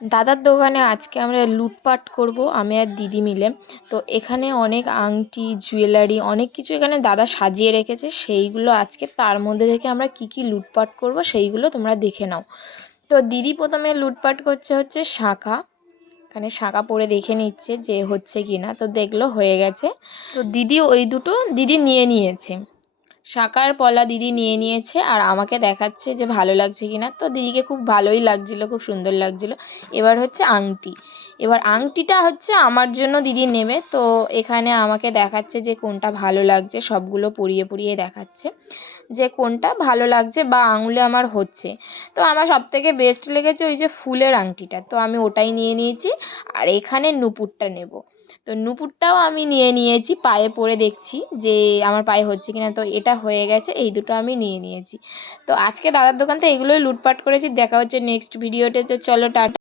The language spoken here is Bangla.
দাদার দোকানে আজকে আমরা লুটপাট করব আমি আর দিদি মিলে। তো এখানে অনেক আংটি জুয়েলারি অনেক কিছু এখানে দাদা সাজিয়ে রেখেছে, সেইগুলো আজকে তার মধ্যে থেকে আমরা কি লুটপাট করব সেইগুলো তোমরা দেখে নাও। তো দিদি প্রথমে লুটপাট হচ্ছে শাঁখা। এখানে শাঁখা পরে দেখে নিচ্ছে যে হচ্ছে কি না, তো দেখলো হয়ে গেছে। তো দিদি ওই দুটো দিদি নিয়ে নিয়েছে, শাঁখার পলা দিদি নিয়ে নিয়েছে আর আমাকে দেখাচ্ছে যে ভালো লাগছে কি না। তো দিদিকে খুব ভালোই লাগছিলো, খুব সুন্দর লাগছিলো। এবার হচ্ছে আংটি, এবার আংটিটা হচ্ছে আমার জন্য দিদি নেবে। তো এখানে আমাকে দেখাচ্ছে যে কোনটা ভালো লাগছে, সবগুলো পরিয়ে পরিয়ে দেখাচ্ছে যে কোনটা ভালো লাগছে বা আঙুলে আমার হচ্ছে। তো আমার সবথেকে বেস্ট লেগেছে ওই যে ফুলের আংটিটা, তো আমি ওটাই নিয়ে নিয়েছি। আর এখানে নুপুরটা নেব, তো নুপুরটাও আমি নিয়ে নিয়েছি, পায়ে পরে দেখছি যে আমার পায়ে হচ্ছে কিনা। তো এটা হয়ে গেছে, এই দুটো আমি নিয়ে নিয়েছি। তো আজকে দাদার দোকান থেকে এগুলোই লুটপাট করেছি। দেখা হচ্ছে নেক্সট ভিডিওতে, তো চলো টাটা।